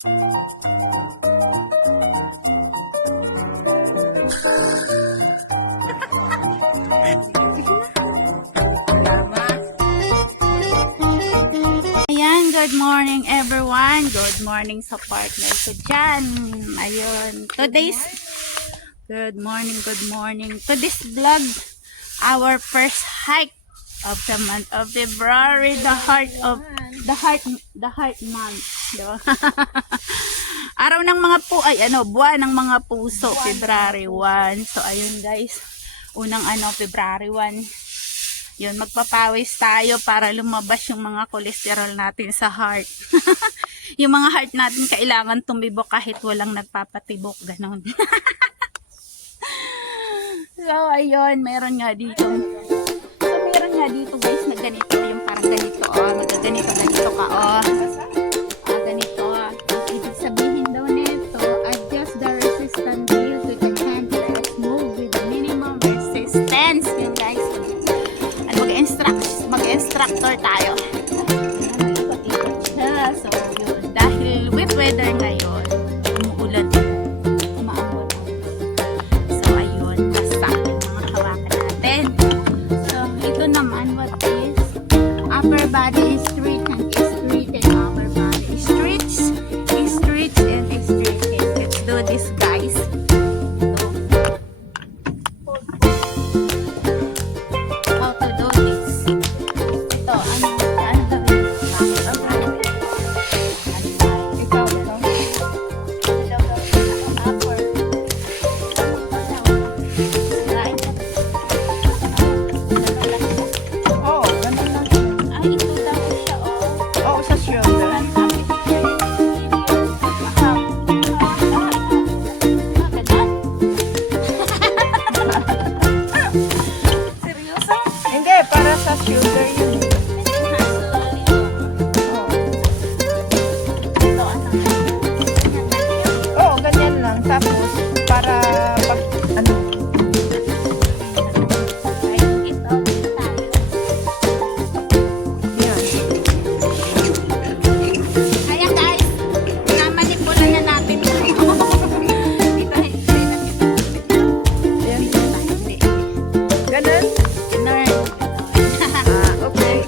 Ayan, good morning everyone. Good morning sa partner ko dyan. Ayun, good morning. Today's vlog, our first hike of the month of February, the heart month. Diba? Araw ng mga buwan ng mga puso, February 1. So ayun guys, unang February 1. Yun, magpapawis tayo para lumabas yung mga cholesterol natin sa heart. Yung mga heart natin kailangan tumibok kahit walang nagpapatibok, ganon. So ayun, meron nga dito guys na ganito, yung parang ganito, ganito ka, ganito, ibig sabihin daw nito, adjust the resistance wheel to the hand, let's move with the minimum resistance. Yun guys, mag-instructor tayo. So yun, dahil with weather ngayon, umuulan, umaambon. So ayun, basta yung mga hawakan natin. So ito naman, what is upper body is straight and upper body is streets and straighten. Let's do this guys. How to do this? Ito, ano gawin? Upper. Right. Oo, ganun lang. Ay, ito daw siya, Oo, sa shoulder. Seryoso? Hindi, para sa shoulder yun. Oo, ganyan lang. Tapos, para pag, yan. Kaya guys, namanipulan na natin. Yan. Ganun? Okay.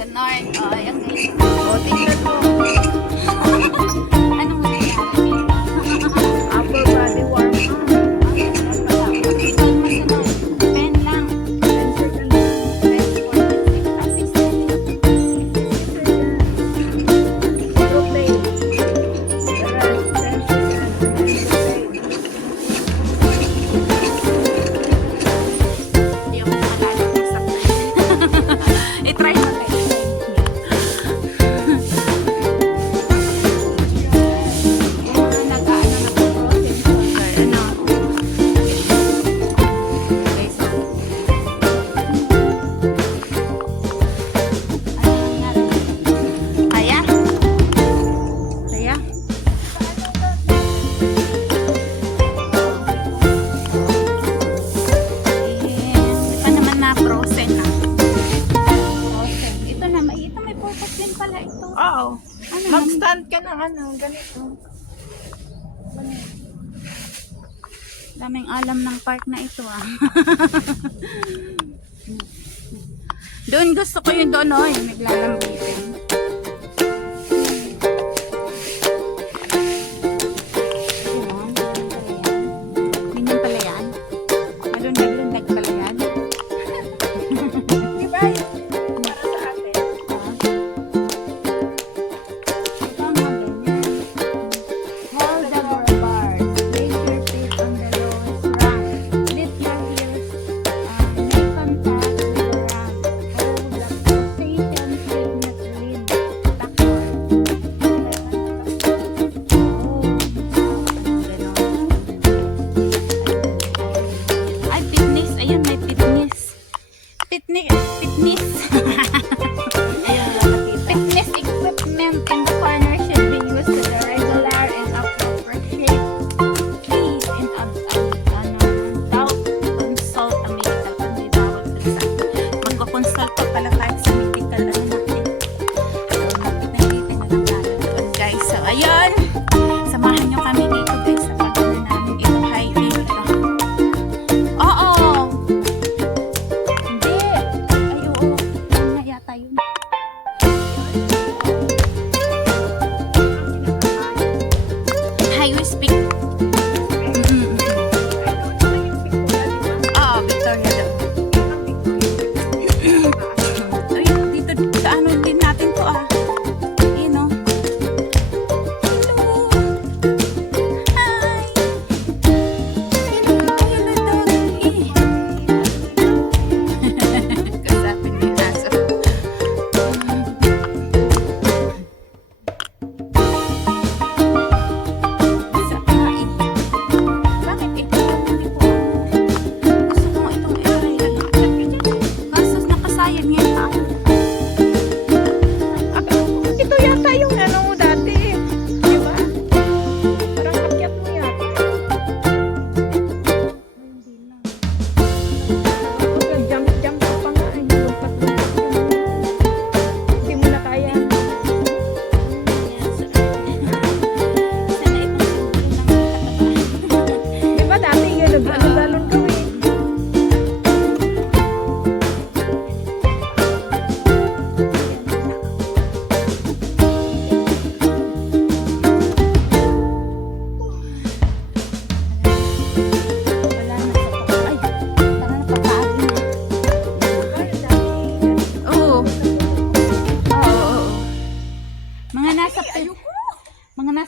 O, tingnan mo. Upper body warm up. I-try natin. Oo. Mag-stand ka ng ganito. Daming alam ng park na ito Doon gusto ko yung doon yung naglalambitin. Ganyan pala yan. Malundag-lundag pala yan. Diba yun? Para sa atin. Hold the bars. Place your feet on the lowest rung. Lift your heels. Make contact with the rung. Hold the position. Take not to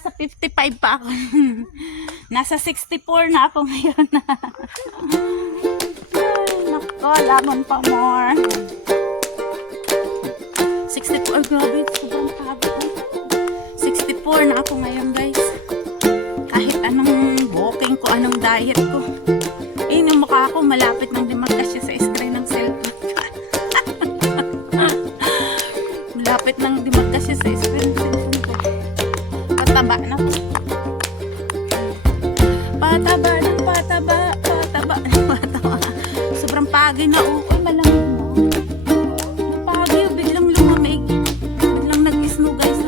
nasa 55 pa ako. Nasa 64 na ako ngayon. Ay, nako, lamon pa more. 64, grabe, sobrang pagod. 64 na ako ngayon, guys. Kahit anong walking ko, anong diet ko. Eh, yung mukha ko, malapit nang dimagkasya sa screen ng cellphone. Malapit nang dimagkasya sa screen ng cellphone ko. Pataba na po. Pataba ng pataba. Pataba ng pataba. Sobrang pagi na. Uy, malamig na. Pagi, biglang lumamig. Biglang nag-snow, guys.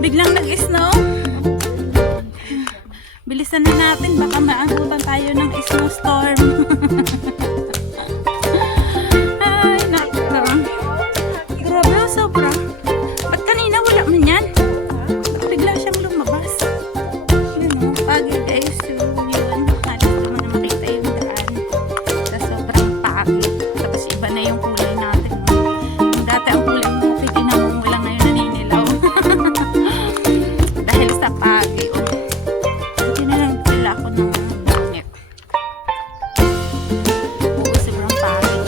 Biglang nag-snow. Bilisan na natin. Baka maabutan tayo ng snowstorm. Ay, naku. Grabe, sobra. Ba't kanina wala man yan? Bigla siyang lumabas. Yun o, pagi guys. Yun, halos naman na makita yung daan. Sa sobrang pagi. Tapos iba na yung kulay natin. Kung dati ang kulay mo, pinamumula ngayon naninilaw. Dahil sa pagi. Hindi na lang pala ako ng langit. Oo, sobrang pagi.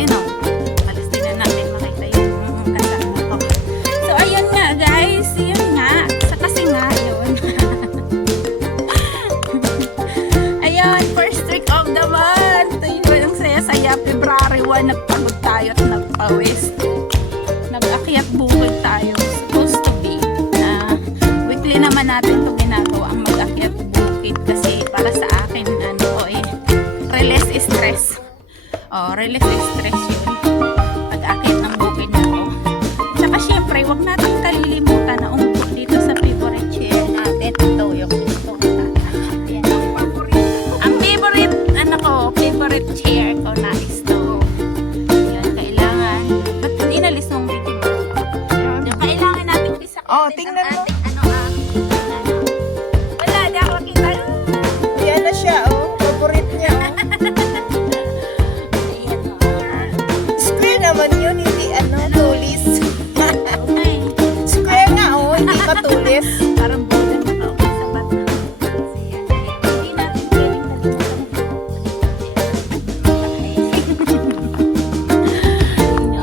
Yun o, halos din na natin makita yung kasama ko. So, ayun nga guys. Yun nga. Sa kasi nga yun. Ayun, first week of the month. Ayun, ang saya-saya. February 1, nagpagod tayo at nagpawis. Nag-akyat bukid tayo. Supposed to be. Weekly naman natin ito ginagawa ang mag-akyat bukid. Kasi para sa akin, ano ko eh, release stress. Oh, release stress yun. Pag-akyat ng bukid na to. Tsaka syempre, huwag natin kalilimutan na umupo dito sa favorite chair natin. Ito yung ito. Yan. Ang favorite, ano ko, favorite chair ko na ito. Yan, kailangan. Ba't inalis mong video mo? Yan, kailangan natin pisakin. Oh, tingnan mo. Wala, di ako kita. Yan na siya, oh. Favorite niya, oh. Ayan, oh. Square naman yun, hindi ano, tulis. Okay. Square nga, oh, hindi matulis. Parang bulan na ako sa bata. Hindi natin pwedeng kalimutan.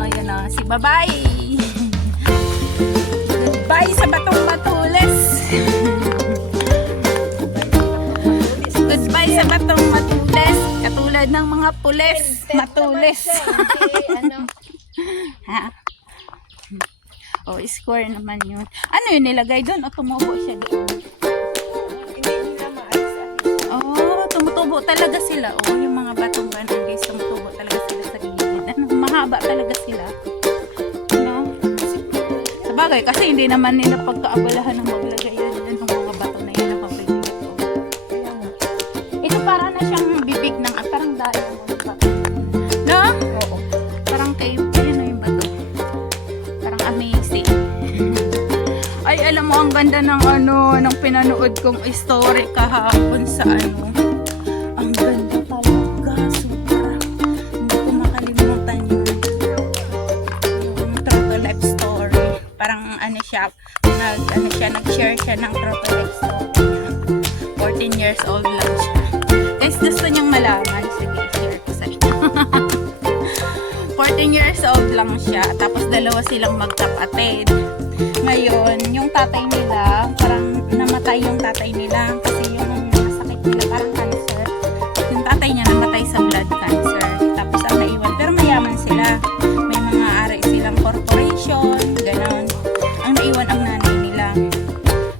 Ayan na, si babae. Goodbye sa batong matulis. Goodbye sa batong matulis. Katulad ng mga pulis. Matulis. Ano? Ha? O, square naman yun. Ano yun nilagay doon? O, tumubo siya doon. Hindi nila maalis. Oh, tumutubo talaga sila. Oh, yung mga batong ganon guys, tumutubo talaga sila sa gilid. Ano, mahaba talaga sila. No? Sa bagay, kasi hindi naman nila pagkaabalahan ng maglagay yan. Yan yung mga bato na yan ang pabibigat ko. Kaya nga. Ito para na siyang bibig ng, parang diamond ba? No? Oo. Parang kay, yun na yung bato. Parang amazing. Ay, alam mo, ang ganda ng ano, ng pinanood kong story kahapon sa ano. Ang ganda talaga, sobra. Hindi ko makalimutan yung true to life story. Parang ano siya, nag-share siya ng true to life story niya. 14 years old lang siya. Guys, gusto niyang malaman. Sige, share ko sa inyo. 14 years old lang siya. Tapos dalawa silang magkapatid. Ngayon, yung tatay nila, parang namatay yung tatay nila. Kasi yung sakit nila, parang cancer. Yung tatay niya namatay sa blood cancer. Tapos ang naiwan, pero mayaman sila. May mga ari silang corporation, ganon. Ang naiwan ang nanay nila.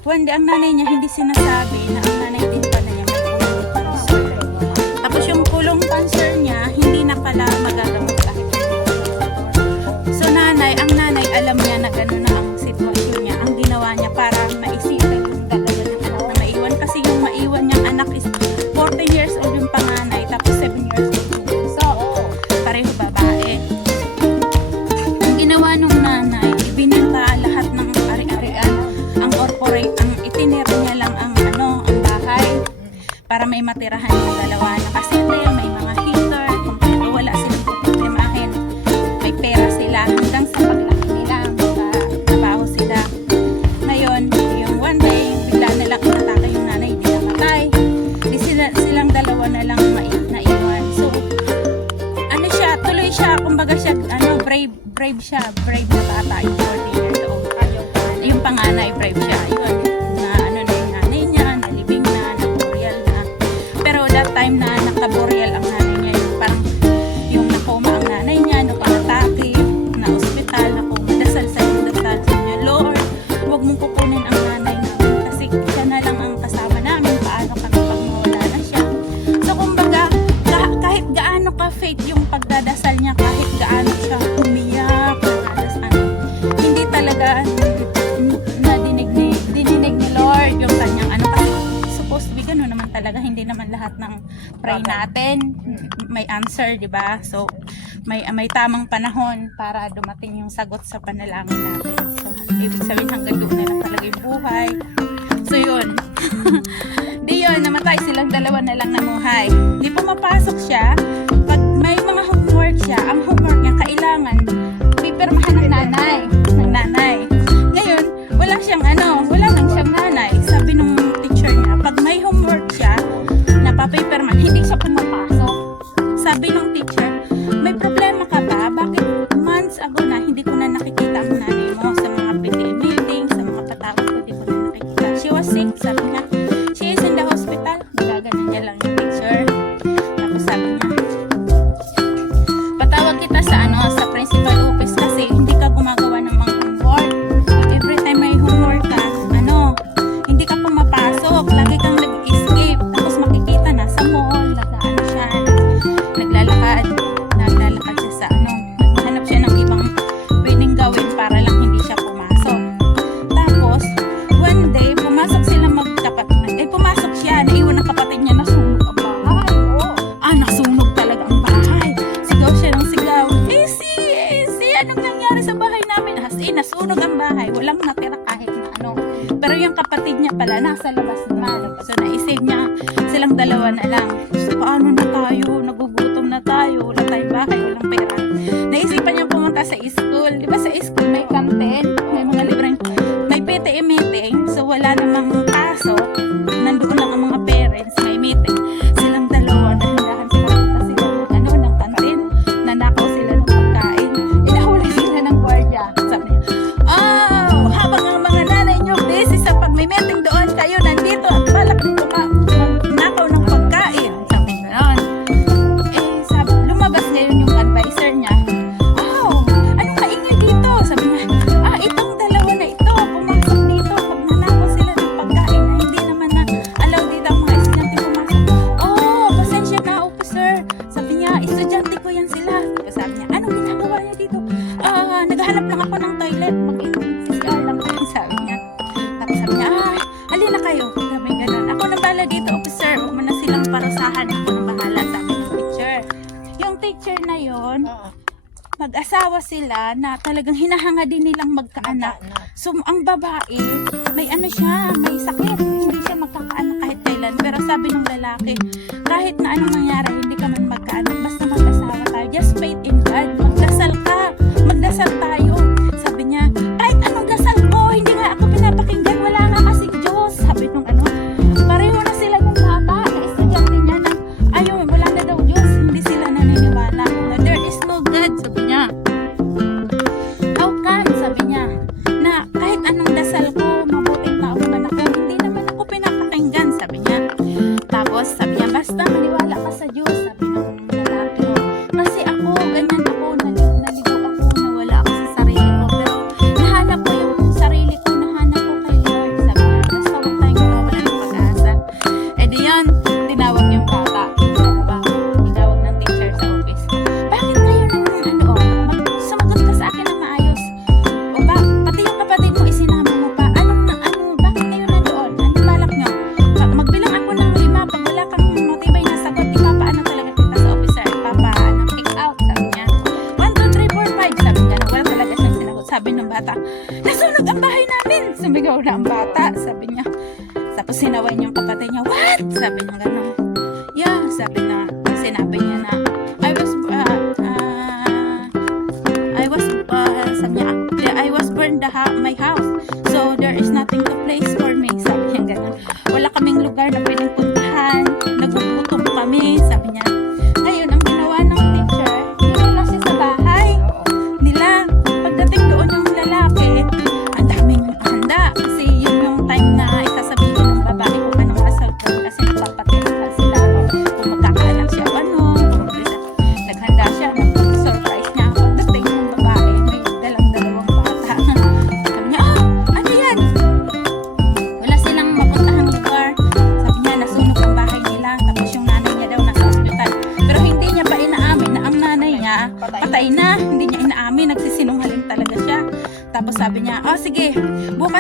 One day, ang nanay niya hindi sinasabi na ang nanay din pala niya may pulong cancer. Tapos yung pulong cancer niya, hindi na pala magagamot kahit so ang nanay alam niya na gano'n na ang sitwasyon niya. Ang ginawa niya para maisipan yung dalawa ng anak na maiwan. Kasi yung maiwan niyang anak is 14 years old yung panganay, tapos 7 years old yung bunso. Pareho babae. Ang ginawa nung nanay, ibinenta lahat ng ari-arian, ang corporate, ang itinira niya lang ang ano, ang bahay para may matirahan yung dalawa na kasi may mga heater, kompleto, wala silang problemahin. May pera sila hanggang sa paglaki nila, trabaho sila. na-deprive siya. Yun, na ano na yung nanay niya, nalibing na, na-burial na. Pero that time na naka-burial ang nanay niya, yung parang yung nakoma ang nanay niya, nakatake, na ospital, nakoma, dasal sa yung dasal sa inyo, Lord, huwag mong kukunin ang nanay namin kasi siya na lang ang kasama namin, paano kami pag mawala na siya. So kumbaga, kahit gaano ka-faith yung pagdadasal niya, kahit gaano siya umiyak, hindi talaga dininig ni Lord yung kanyang ano, kasi supposed to be gano'n naman talaga, hindi naman lahat ng pray natin may answer, di ba? So may tamang panahon para dumating yung sagot sa panalangin natin. So ibig sabihin hanggang doon na lang talaga yung buhay. So yun. Di yun, namatay silang dalawa na lang namuhay. Di pumapasok siya. Pag may mga homework siya, ang homework niya kailangan pipirmahan ng nanay. Ngayon, wala lang siyang nanay. Sabi nung teacher niya, pag may homework siya, napapipirman, hindi siya pumapasok. Sabi nung teacher, may problema ka ba? Bakit months ago na hindi ko na nakikita ang nanay mo sa mga PTA meeting, sa mga patawag ko, hindi ko na nakikita. She was sick, sabi niya. She is in the hospital. Gaganan niya lang yung teacher. Tapos sabi niya, patawag kita sa principal office kasi hindi ka gumagawa ng mga homework. Every time may homework ka, hindi ka pumapasok. Lagi kang nag-escape. Tapos makikita nasa mall, naglalakad siya sa naghanap siya ng ibang pwedeng gawin para lang hindi siya pumasok. Tapos, one day, pumasok siya, naiwan ng kapatid niya, nasunog ang bahay. Nasunog talaga ang bahay. Sigaw siya ng sigaw. Anong nangyari sa bahay namin? Nasunog ang bahay. Walang natira kahit na ano. Pero yung kapatid niya pala, nasa labas naman. So, naisave niya silang dalawa na lang. So, paano na tayo? Nagugutom na tayo. Wala tayong bahay, walang pera. Naisipan niya pumunta sa school. Di ba sa school may canteen, may mga libreng, may PTA meeting. So, wala namang pasok. Nandoon lang ang mga parents, may meeting. Silang dalawa, dahan-dahan sila punta sila ng canteen. Nanakaw sila ng pagkain. Inahuli sila ng gwardiya. Sabi niya, habang ang mga nanay niyo busy sa pag-meeting doon, kayo nandito at balak nakaw ng pagkain. Sabi gano'n. Lumabas ngayon yung advisor niya. Anong maingay dito? Sabi niya, itong dalawa na ito, pumasok dito pag nanakaw sila ng pagkain na hindi naman na allow dito ang mga estudyante pumasok. Pasensya na, officer. Sabi niya, estudyante ko yan sila. Sabi niya, anong ginagawa niya dito? Naghahanap lang ako ng toilet. Mag-CR lang tayo, sabi niya. Tapos sabi niya, halina kayo. Sabi gano'n. Ako na bala dito, officer. Huwag mo na silang parusahan. Ako na bahala, sabi ng teacher. Yung teacher na yon, mag-asawa sila na talagang hinahanga din nilang magkaanak. So, ang babae, may may sakit. Hindi siya magkakaanak kahit kailan. Pero sabi ng lalaki, kahit na anong nangyari, hindi ka man magkaanak. Basta mag-asawa tayo. Just faith in God. Magdasal ka. Magdasal tayo. Sabi niya, kahit anong dasal ko, hindi nga ako pinapakinggan. Wala nga kasing Diyos. Sabi nung pareho na sila ng bata. Na estudyante niya na, wala na daw Diyos. Hindi sila naniniwala. There is no God. Sabi niya. How can? Sabi niya. Na kahit anong dasal ko, mabuting tao man ako, hindi naman ako pinapakinggan. Sabi niya. Tapos, sabi niya, basta maniwala ka sa Diyos. Sabi ng lalaki. Kasi ako, ganyan ako, naligaw ako, nawala ako sa sarili ko. Pero nahanap ko yung sarili ko, nahanap ko kay Lord. Sabi niya, basta huwag tayong mawawala ng pag-asa. Di yun, tinawag yung bata. Tinawag ng teacher sa office. Bakit kayo sumagot ka sa akin ng maayos? Pati yung kapatid mo, isinama mo pa. Bakit kayo nandoon? Anong balak nyo? Magbilang ako ng 5. Pag wala kang matibay na sagot, ipapaano talaga kita sa officer. Kick out, sabi niya. 1, 2, 3, 4, 5. Sabi niya, wala talaga siyang sinagot. Sabi ng bata, nasunog ang bahay namin. Sumigaw na ang bata, sabi niya. Tapos sinaway niya yung kapatid niya, what? Sabi niya gano'n. Yeah, sinabi niya na, I was burned my house. So, there is nothing to place for me. Sabi niya gano'n. Wala kaming lugar na pwedeng puntahan. Nagugutom kami. Sabi niya. Ngayon, ang ginawa ng teacher, hinila siya sa bahay nila. Pagdating doon ng lalaki, ang daming handa. Kasi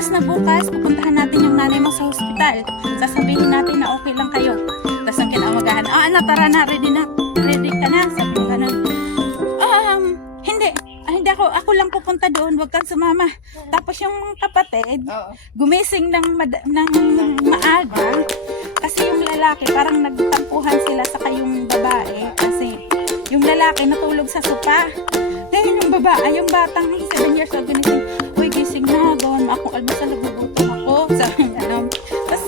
bukas na bukas, pupuntahan natin yung nanay mo sa hospital. Sasabihin natin na okay lang kayo. Tapos ang kinamagahan, ano, tara na, ready ka na, sabi ko ganun. Hindi ako lang pupunta doon, wag kang sumama. Tapos yung kapatid, gumising ng maaga, kasi yung lalaki, parang nagtampuhan sila sa kayong babae, kasi yung lalaki natulog sa sopa. Dahil yung babae, yung batang 7 years old, gumising, uy, gising na, gawin mo akong almusal, nagugutom ako. Sabi niya, tapos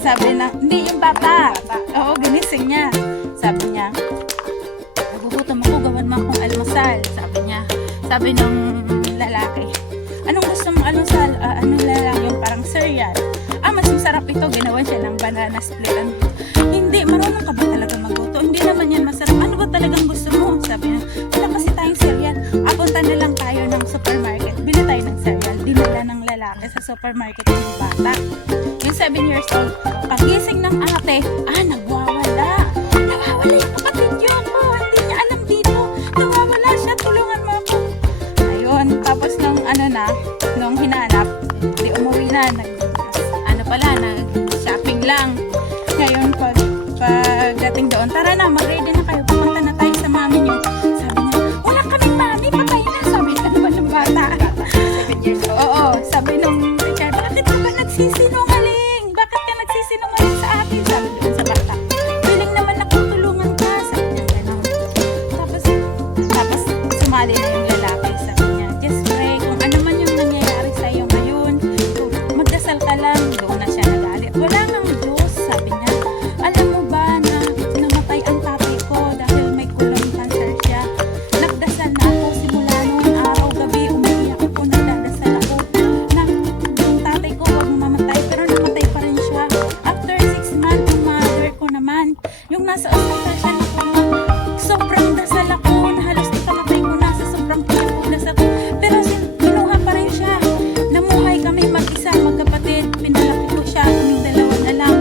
sabi na, hindi yung bata. Oo, ginising niya. Sabi niya, nagugutom ako, gawin mo akong almusal. Sabi ng lalaki, anong gusto mong almusal? Anong lalaki, yung parang cereal. Mas masarap ito, ginawan siya ng banana split. Hindi, marunong ka ba talaga magluto? Hindi naman yan masarap. Ano ba talagang gusto mo? Sabi niya, wala kasi tayong cereal. Punta na lang tayo ng supermarket. Bili tayo ng cereal. Dinala ng lalaki sa supermarket yung bata. Yung 7 years old, pagising ng ate, nagwawala. Nawawala yung kapatid yun. Hindi niya alam dito. Nawawala siya, tulungan mo ako. Ayun, tapos nung hinanap, di umuwi na. Nag-shopping lang. Ngayon, pagdating doon, tara na, mag-ready na kayo. Pupunta na tayo sa mami niyo. Sabi niya, wala kaming mami, patay na. Sabi na naman ng bata. 7 years old. Oo, sabi nung teacher, bakit ka ba nagsisinungaling? Bakit ka nagsisinungaling sa akin? Sabi doon sa bata. Feeling naman nakatulungan ka. Sabi niya, gano'n. Tapos sumali na yung lalaki. Sabi niya, just pray. Kung ano man yung nangyayari sa'yo ngayon, magdasal ka lang. Doon na siya nagalit. Wala nang Diyos. Sabi niya, alam mo ba na namatay ang tatay ko dahil may colon cancer siya? Nagdasal na ako simula noong araw-gabi. Umiiyak ako, nagdadasal ako na yung tatay ko wag mamatay, pero namatay pa rin siya. After 6 months, yung mother ko naman, yung nasa hospital siya na sobrang dasal ako, na halos ikamatay ko na sa sobrang dasal ko. Pero kinuha pa rin siya. Namuhay kami mag-isa, magkapatid. Pinalaki ko siya, kaming dalawa na lang.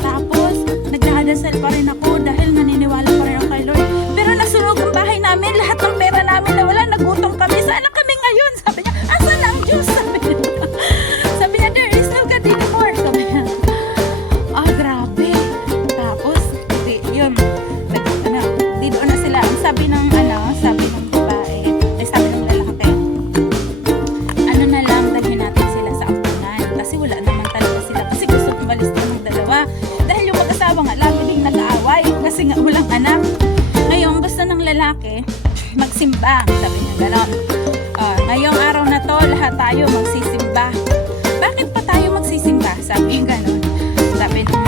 Tapos, nagdadasal pa rin ako dahil naniniwala pa rin ako kay Lord. Pero nasunog ang bahay namin, lahat ng pera namin nawala, nagutom kami. Saan na kami ngayon? Sabi niya, asan ang Diyos? Sabi niya, there is no God anymore. Sabi niya, grabe. Tapos, yun, di doon na sila. Ang sabi ng babae, sabi ng lalaki, na lang, dalhin natin sila sa ampunan. Kasi wala naman talaga sila. Kasi gusto umalis din ng dalawa. Dahil yung mag-asawa nga, lagi ding nag-aaway. Kasi nga walang anak. Ngayon, gusto ng lalaki, magsimba. Sabi niya gano'n. Ngayong araw na to, lahat tayo magsisimba. Bakit pa tayo magsisimba? Sabi niya gano'n. Sabi ng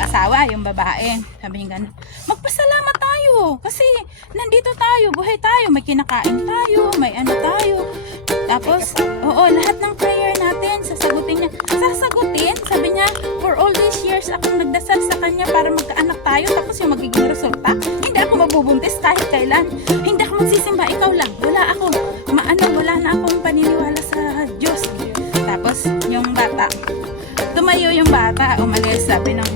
asawa, yung babae. Sabi niya gano'n. Magpasalamat tayo. Kasi nandito tayo, buhay tayo. May kinakain tayo, may ano tayo. Tapos, lahat ng prayer natin, sasagutin niya. Sasagutin? Sabi niya, for all these years, akong nagdasal sa kanya para magkaanak tayo. Tapos yung magiging resulta, hindi ako mabubuntis kahit kailan. Hindi ako magsisimba, ikaw lang. Wala na akong paniniwala sa Diyos. Tapos, yung bata, tumayo yung bata, umalis, sabi ng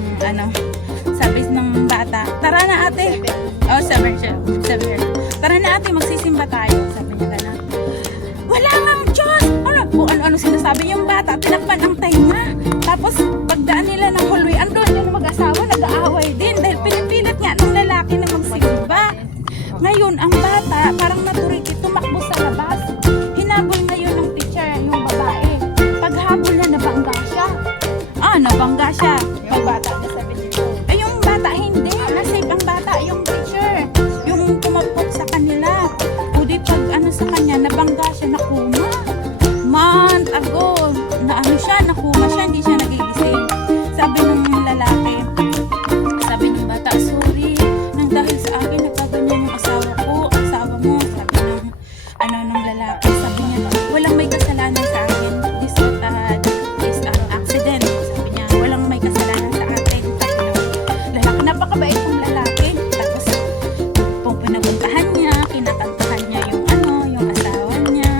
bata, tara na ate. 7 years. Tara na ate, magsisimba tayo. Sabi niya gano'n. Wala nang Diyos! Kung ano-ano sinasabi yung bata, tinakpan ang tainga. Tapos, pagdaan nila ng hallway, andun yung mag-asawa, nag-aaway din. Dahil pinipilit nga ng lalaki na magsimba. Ngayon, ang bata, parang naturiki, tumakbo sa labas. Hinabol ngayon ng teacher, yung babae. Paghabol na, nabangga siya. Nabangga siya. Yung bata na 7 years old. Yung bata, hindi. Nasave ang bata, yung teacher. Yung tumapot sa kanila. O di pag sa kanya, nabangga siya, nakuma. Month ago, nakuma siya, hindi siya nagigising. Sabi ng lalaki, sabi ng bata, sorry, nang dahil sa akin, nagkaganyan yung asawa mo. Sabi ng lalaki, sabi niya, walang may kasalanan sa akin. This is an accident. Sabi niya, walang may kasalanan sa atin. Sabi ng lalaki, napakabait ng lalaki. Tapos, kung pinaguntahan niya, kinakantahan niya yung asawa niya.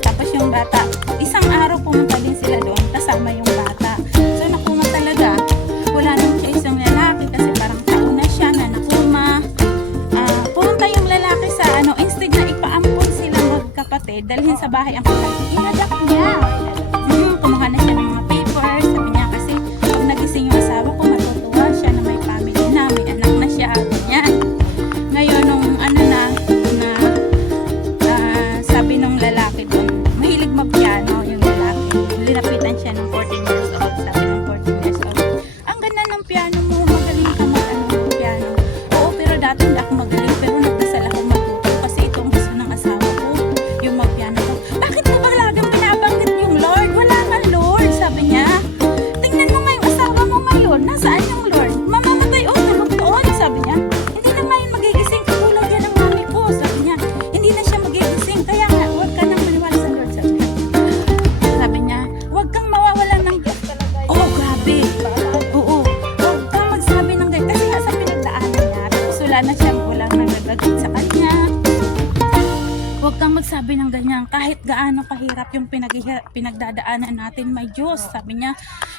Tapos yung bata, isang araw pumunta din sila doon, kasama yung bata. niya, kahit gaano kahirap yung pinagdadaanan natin, may Diyos. Sabi niya,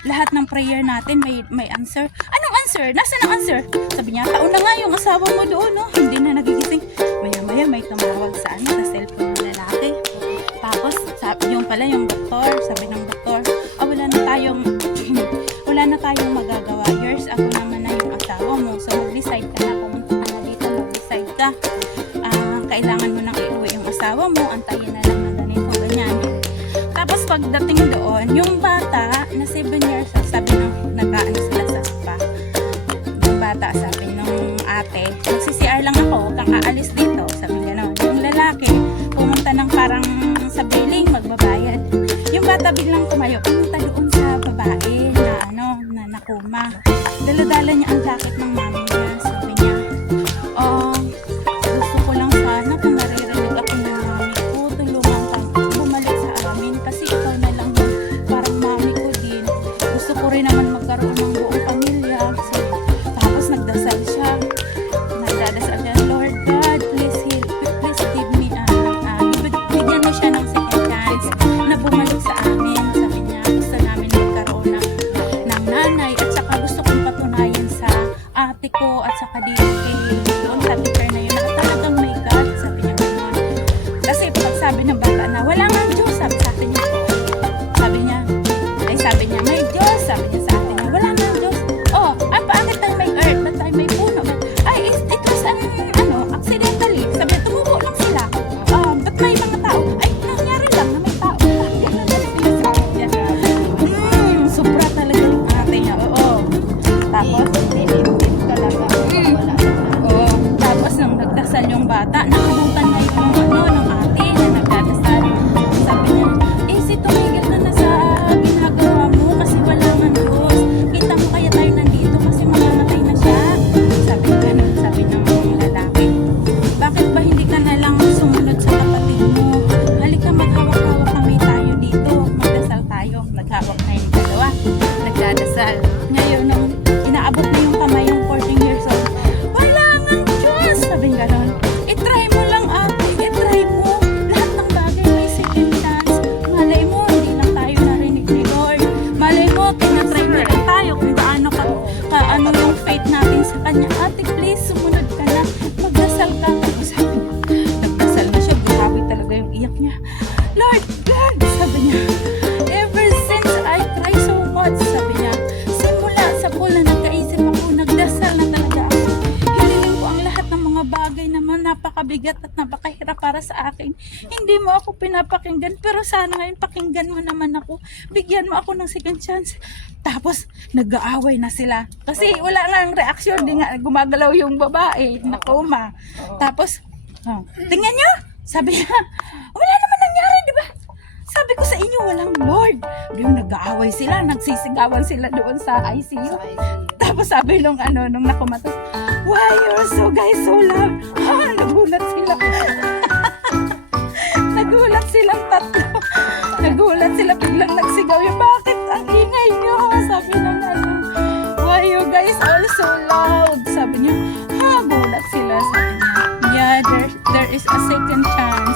lahat ng prayer natin may answer. Anong answer? Nasaan ang answer? Sabi niya, taon na nga yung asawa mo doon, no? Hindi na nagigising. Maya-maya may tumawag sa cellphone ng lalaki. Tapos, yung pala yung doktor, sabi ng doktor, wala na tayong magagawa. Yours, ako naman na yung asawa mo. So, mag-decide ka na, pumunta ka na dito, mag-decide ka. Kailangan mo nang iuwi yung asawa mo, antayin na lang na ganito, ganyan. Tapos, pagdating doon, yung bata na 7 years, sabi nung nag-aano sila sa spa. Yung bata, sabi nung ate, magsi-CR lang ako, huwag kang aalis dito. Sabi gano'n. Yung lalaki, pumunta ng parang sa billing, magbabayad. Yung bata biglang tumayo, pumunta doon sa babae na nakuma. Dala-dala niya ang jacket ng mami niya. Sabi niya, gusto ko lang sana kung naririnig ako ng mami ko, tulungan kang bumalik sa amin kasi ikaw na lang yung parang mami ko din. Gusto ko rin naman magkaroon ng buong pamilya. Tapos nagdasal siya, Lord God, please give me bigyan mo siya ng second chance na bumalik sa amin. Sabi niya, gusto namin magkaroon ng nanay at saka gusto kong patunayan sa ate ko at saka dito sa teacher na yun na talagang may God. Sabi niya gano'n. Kasi pag sabi ng bata na wala nga Diyos, sabi sa atin niya, sabi niya may Diyos, sabi niya sa atin niya wala nga Diyos. Bakit tayo may earth? Ba't tayo may puno? It was accidentally. Sabi niya, tumubo lang sila. Ba't may mga tao? Nangyari lang na may tao. Sobra talaga yung ate niya. Tapos, tapos nang nagdasal yung bata, nakabutan na yung ate na nagdadasal. Sabi niya, si tumigil ka na sa ginagawa mo kasi wala nga Diyos. Kita mo kaya tayo nandito kasi mamamatay na siya. Sabi ganun, sabi ng lalaki. Bakit ba hindi ka na lang sumunod sa kapatid mo? Halika, maghawak-hawak kami tayo dito. Magdasal tayo. Naghawak tayong dalawa. Nagdadasal. Ngayon, nung inaabot na yung kamay yung 14 years old, wala nga Diyos! Sabi ganon. I-try mo lang ate. I-try mo. Lahat ng bagay may second chance. Malay mo, hindi lang tayo narinig ni Lord. Malay mo, tinatry na lang tayo kung ano yung faith natin sa Kanya. Ate, please, sumunod ka na. Magdasal ka. Sabi niya, nagdasal na siya. Grabe talaga yung iyak niya. Lord, sabi niya, ever since I try so much, sabi niya, simula sa pula nagkaisip ako, nagdasal na talaga ako. Hililing ko ang lahat ng mga bagay naman napakabigat at napakahirap para sa akin. Hindi mo ako pinapakinggan, pero sana ngayon pakinggan mo naman ako. Bigyan mo ako ng second chance. Tapos, nag-aaway na sila. Kasi wala nga ang reaksyon, di nga gumagalaw yung babae, nakoma. Tapos, tingnan niyo, sabi niya, wala naman nangyari, di ba? Sabi ko sa inyo, walang Lord. Yung nag-aaway sila, nagsisigawan sila doon sa ICU. Tapos sabi nung nakumatos, why you're so guys so loud? Nagulat sila. Nagulat silang tatlo. Nagulat sila, biglang nagsigaw yung, bakit ang ingay nyo? Sabi nung why you guys all so loud? Sabi niya, gulat sila. Sabi niya, yeah, there is a second chance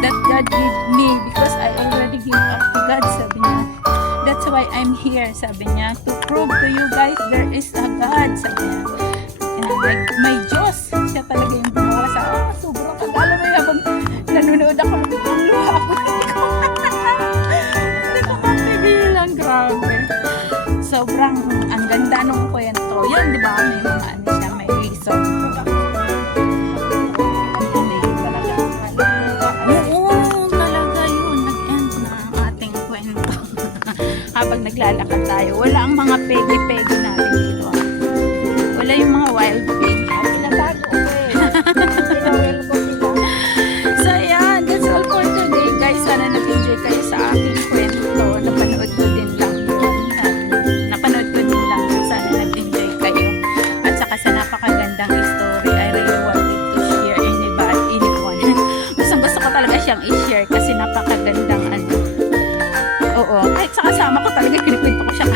that God gave me because I already give up to God, sabi niya. That's why I'm here, sabi niya, to prove to you guys there is a God, sabi niya. May Diyos, siya talaga yung gumawa sa sobrang kagala mo habang nanonood ako ng luha ako. Hindi ko mapigilan, grabe. Sobrang ang ganda nung kwento. Yun, di ba? May mga siya, may reason. Habang naglalakad tayo, wala ang mga pegi-pegi natin dito. Wala yung mga wild pig. Pinatago ko Tinawel ko sila. So yan, that's all for today guys. Sana nag-enjoy kayo sa aking kwento. Napanood ko din lang yun. Sana nag-enjoy kayo. At saka sa napakagandang story, I really wanted to share anyone. Gusto ko talaga siyang i-share kasi napakagandang Oo, kahit sa kasama ko talaga, kinikwento ko siya.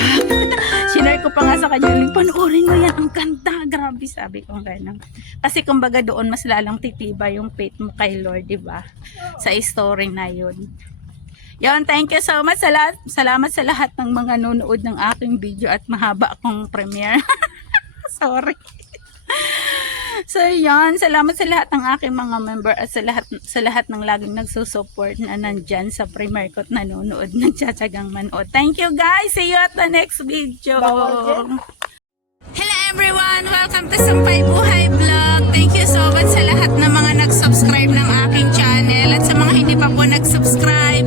Sinare ko pa nga sa kanya, panoorin mo yan, ang ganda, grabe, sabi ko gano'n. Kasi kumbaga doon mas lalang titiba yung faith mo kay Lord, diba? Sa story na yun. Yan, thank you so much. Salamat sa lahat ng mga nanonood ng aking video at mahaba akong premiere. Sorry. So yan, salamat sa lahat ng aking mga member at sa lahat ng laging nagsusupport na nandyan sa premiere ko at nanonood, nagtsatsagang manood. Thank you guys. See you at the next video. Hello everyone! Welcome to Sampay Buhay Vlog. Thank you so much sa lahat ng mga nag-subscribe ng aking channel at sa mga hindi pa po nag-subscribe,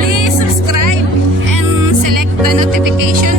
please subscribe and select the notification